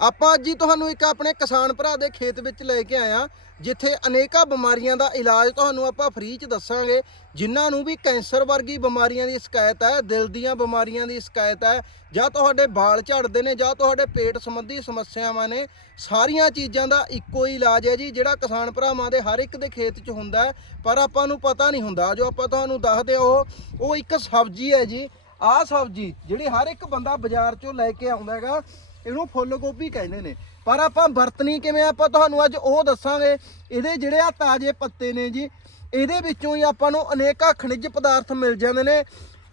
ਆਪਾਂ ਅੱਜ ਹੀ ਤੁਹਾਨੂੰ ਇੱਕ ਆਪਣੇ ਕਿਸਾਨ ਭਰਾ ਦੇ ਖੇਤ ਵਿੱਚ ਲੈ ਕੇ ਆਇਆ ਜਿੱਥੇ ਅਨੇਕਾਂ ਬਿਮਾਰੀਆਂ ਦਾ ਇਲਾਜ ਤੁਹਾਨੂੰ ਆਪਾਂ ਫ੍ਰੀ ਚ ਦੱਸਾਂਗੇ, ਜਿਨ੍ਹਾਂ ਨੂੰ ਵੀ ਕੈਂਸਰ ਵਰਗੀ ਬਿਮਾਰੀਆਂ ਦੀ ਸ਼ਿਕਾਇਤ ਹੈ, ਦਿਲ ਦੀਆਂ ਬਿਮਾਰੀਆਂ ਦੀ ਸ਼ਿਕਾਇਤ ਹੈ, ਜਾਂ ਤੁਹਾਡੇ ਵਾਲ ਝੜਦੇ ਨੇ, ਜਾਂ ਤੁਹਾਡੇ ਪੇਟ ਸੰਬੰਧੀ ਸਮੱਸਿਆਵਾਂ ਨੇ, ਸਾਰੀਆਂ ਚੀਜ਼ਾਂ ਦਾ ਇੱਕੋ ਹੀ ਇਲਾਜ ਹੈ ਜੀ, ਜਿਹੜਾ ਕਿਸਾਨ ਭਰਾਵਾਂ ਦੇ ਹਰ ਇੱਕ ਦੇ ਖੇਤ 'ਚ ਹੁੰਦਾ ਹੈ, ਪਰ ਆਪਾਂ ਨੂੰ ਪਤਾ ਨਹੀਂ ਹੁੰਦਾ। ਜੋ ਆਪਾਂ ਤੁਹਾਨੂੰ ਦੱਸਦੇ ਉਹ ਉਹ ਇੱਕ ਸਬਜ਼ੀ ਹੈ ਜੀ, ਆਹ ਸਬਜ਼ੀ, ਜਿਹੜੀ ਹਰ ਇੱਕ ਬੰਦਾ ਬਾਜ਼ਾਰ 'ਚੋਂ ਲੈ ਕੇ ਆਉਂਦਾ ਹੈਗਾ ਇਹਨੂੰ ਫੁੱਲ ਗੋਭੀ ਕਹਿੰਦੇ ਨੇ। ਪਰ ਆਪਾਂ ਵਰਤਣੀ ਕਿਵੇਂ ਆਪਾਂ ਤੁਹਾਨੂੰ ਅੱਜ ਉਹ ਦੱਸਾਂਗੇ। ਇਹਦੇ ਜਿਹੜੇ ਆ ਤਾਜ਼ੇ ਪੱਤੇ ਨੇ ਜੀ, ਇਹਦੇ ਵਿੱਚੋਂ ਹੀ ਆਪਾਂ ਨੂੰ ਅਨੇਕਾਂ ਖਣਿਜ ਪਦਾਰਥ ਮਿਲ ਜਾਂਦੇ ਨੇ।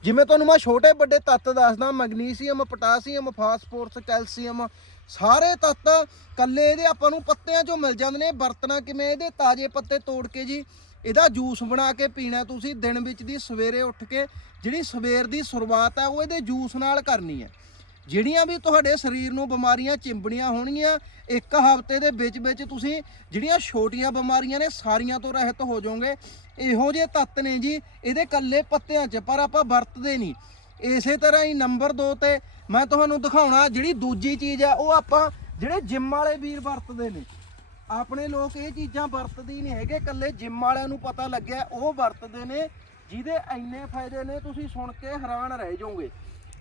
ਜਿਵੇਂ ਤੁਹਾਨੂੰ ਮੈਂ ਛੋਟੇ ਵੱਡੇ ਤੱਤ ਦੱਸਦਾ, ਮੈਗਨੀਸੀਅਮ, ਪੋਟਾਸੀਅਮ, ਫਾਸਫੋਰਸ, ਕੈਲਸ਼ੀਅਮ, ਸਾਰੇ ਤੱਤ ਕੱਲੇ ਇਹਦੇ ਆਪਾਂ ਨੂੰ ਪੱਤਿਆਂ 'ਚੋਂ ਮਿਲ ਜਾਂਦੇ ਨੇ। ਵਰਤਣਾ ਕਿਵੇਂ, ਇਹਦੇ ਤਾਜ਼ੇ ਪੱਤੇ ਤੋੜ ਕੇ ਜੀ, ਇਹਦਾ ਜੂਸ ਬਣਾ ਕੇ ਪੀਣਾ ਤੁਸੀਂ ਦਿਨ ਵਿੱਚ ਦੀ ਸਵੇਰੇ ਉੱਠ ਕੇ। ਜਿਹੜੀ ਸਵੇਰ ਦੀ ਸ਼ੁਰੂਆਤ ਹੈ ਉਹ ਇਹਦੇ ਜੂਸ ਨਾਲ ਕਰਨੀ ਹੈ। ਜਿਹੜੀਆਂ ਵੀ ਤੁਹਾਡੇ ਸਰੀਰ ਨੂੰ ਬਿਮਾਰੀਆਂ ਚਿੰਬੜੀਆਂ ਹੋਣਗੀਆਂ, ਇੱਕ ਹਫ਼ਤੇ ਦੇ ਵਿੱਚ ਵਿੱਚ ਤੁਸੀਂ ਜਿਹੜੀਆਂ ਛੋਟੀਆਂ ਬਿਮਾਰੀਆਂ ਨੇ ਸਾਰੀਆਂ ਤੋਂ ਰਹਿਤ ਹੋ ਜਾਓਗੇ। ਇਹੋ ਜਿਹੇ ਤੱਤ ਨੇ ਜੀ, ਇਹਦੇ ਕੱਲੇ ਪੱਤਿਆਂ 'ਚ, ਪਰ ਆਪਾਂ ਵਰਤਦੇ ਨਹੀਂ। ਇਸੇ ਤਰ੍ਹਾਂ ਹੀ ਨੰਬਰ 2 ਤੇ ਮੈਂ ਤੁਹਾਨੂੰ ਦਿਖਾਉਣਾ, ਜਿਹੜੀ ਦੂਜੀ ਚੀਜ਼ ਆ, ਉਹ ਆਪਾਂ ਜਿਹੜੇ ਜਿਮ ਵਾਲੇ ਵੀਰ ਵਰਤਦੇ ਨੇ, ਆਪਣੇ ਲੋਕ ਇਹ ਚੀਜ਼ਾਂ ਵਰਤਦੇ ਹੀ ਨਹੀਂ ਹੈਗੇ ਕੱਲੇ ਜਿਮ ਵਾਲਿਆਂ ਨੂੰ ਪਤਾ ਲੱਗਿਆ, ਉਹ ਵਰਤਦੇ ਨੇ, ਜਿਹਦੇ ਇੰਨੇ ਫਾਇਦੇ ਨੇ, ਤੁਸੀਂ ਸੁਣ ਕੇ ਹੈਰਾਨ ਰਹਿ ਜਾਓਗੇ।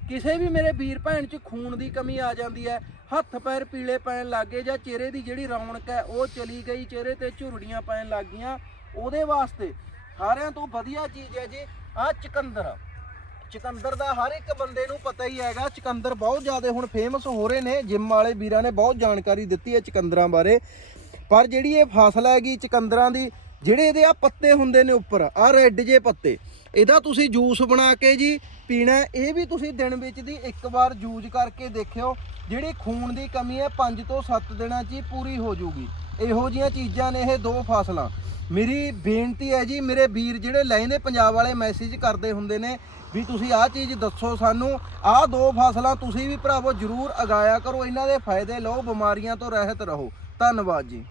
ਕਿਸੇ ਵੀ ਮੇਰੇ ਵੀਰ ਭੈਣ 'ਚ ਖੂਨ ਦੀ ਕਮੀ ਆ ਜਾਂਦੀ ਹੈ, ਹੱਥ ਪੈਰ ਪੀਲੇ ਪੈਣ ਲੱਗੇ ਜਾਂ ਚਿਹਰੇ ਦੀ ਜਿਹੜੀ ਰੌਣਕ ਹੈ, ਉਹ ਚਲੀ ਗਈ, ਚਿਹਰੇ ਤੇ ਝੁਰੜੀਆਂ ਪੈਣ ਲੱਗ ਗਈਆਂ, ਉਹਦੇ ਵਾਸਤੇ ਸਾਰਿਆਂ ਤੋਂ ਵਧੀਆ ਚੀਜ਼ ਹੈ ਜੀ ਆ ਚਕੰਦਰ। ਚਕੰਦਰ ਦਾ ਹਰ ਇੱਕ ਬੰਦੇ ਨੂੰ ਪਤਾ ਹੀ ਹੈਗਾ, ਚਕੰਦਰ ਬਹੁਤ ਜ਼ਿਆਦਾ ਹੁਣ ਫੇਮਸ ਹੋ ਰਹੇ ਨੇ, ਜਿਮ ਵਾਲੇ ਵੀਰਾਂ ਨੇ ਬਹੁਤ ਜਾਣਕਾਰੀ ਦਿੱਤੀ ਹੈ ਚਕੰਦਰਾਂ ਬਾਰੇ। ਪਰ ਜਿਹੜੀ ਇਹ ਫਸਲ ਹੈਗੀ ਚਕੰਦਰਾਂ ਦੀ ਜਿਹੜੇ ਇਹਦੇ ਆ ਪੱਤੇ ਹੁੰਦੇ ਨੇ ਉੱਪਰ, ਆ ਰੈੱਡ ਜੇ ਪੱਤੇ, ਇਹਦਾ ਤੁਸੀਂ ਜੂਸ ਬਣਾ ਕੇ ਜੀ ਪੀਣਾ ਇਹ ਵੀ ਤੁਸੀਂ ਦਿਨ ਵਿੱਚ ਦੀ ਇੱਕ ਵਾਰ ਯੂਜ਼ ਕਰਕੇ ਦੇਖਿਓ, ਜਿਹੜੀ ਖੂਨ ਦੀ ਕਮੀ ਹੈ 5 ਤੋਂ 7 ਦਿਨਾਂ 'ਚ ਹੀ ਪੂਰੀ ਹੋ ਜਾਊਗੀ। ਇਹੋ ਜੀਆਂ ਚੀਜ਼ਾਂ ਨੇ ਇਹ ਦੋ ਫਸਲਾਂ। ਮੇਰੀ ਬੇਨਤੀ ਹੈ ਜੀ, ਮੇਰੇ ਵੀਰ ਜਿਹੜੇ ਲੈਂਦੇ ਪੰਜਾਬ ਵਾਲੇ ਮੈਸੇਜ ਕਰਦੇ ਹੁੰਦੇ ਨੇ ਵੀ ਤੁਸੀਂ ਆਹ ਚੀਜ਼ ਦੱਸੋ ਸਾਨੂੰ, ਆਹ ਦੋ ਫਸਲਾਂ ਤੁਸੀਂ ਵੀ ਭਰਾਵੋ ਜਰੂਰ ਉਗਾਇਆ ਕਰੋ, ਇਹਨਾਂ ਦੇ ਫਾਇਦੇ ਲਓ, ਬਿਮਾਰੀਆਂ ਤੋਂ ਰਹਿਤ ਰਹੋ। ਧੰਨਵਾਦ ਜੀ।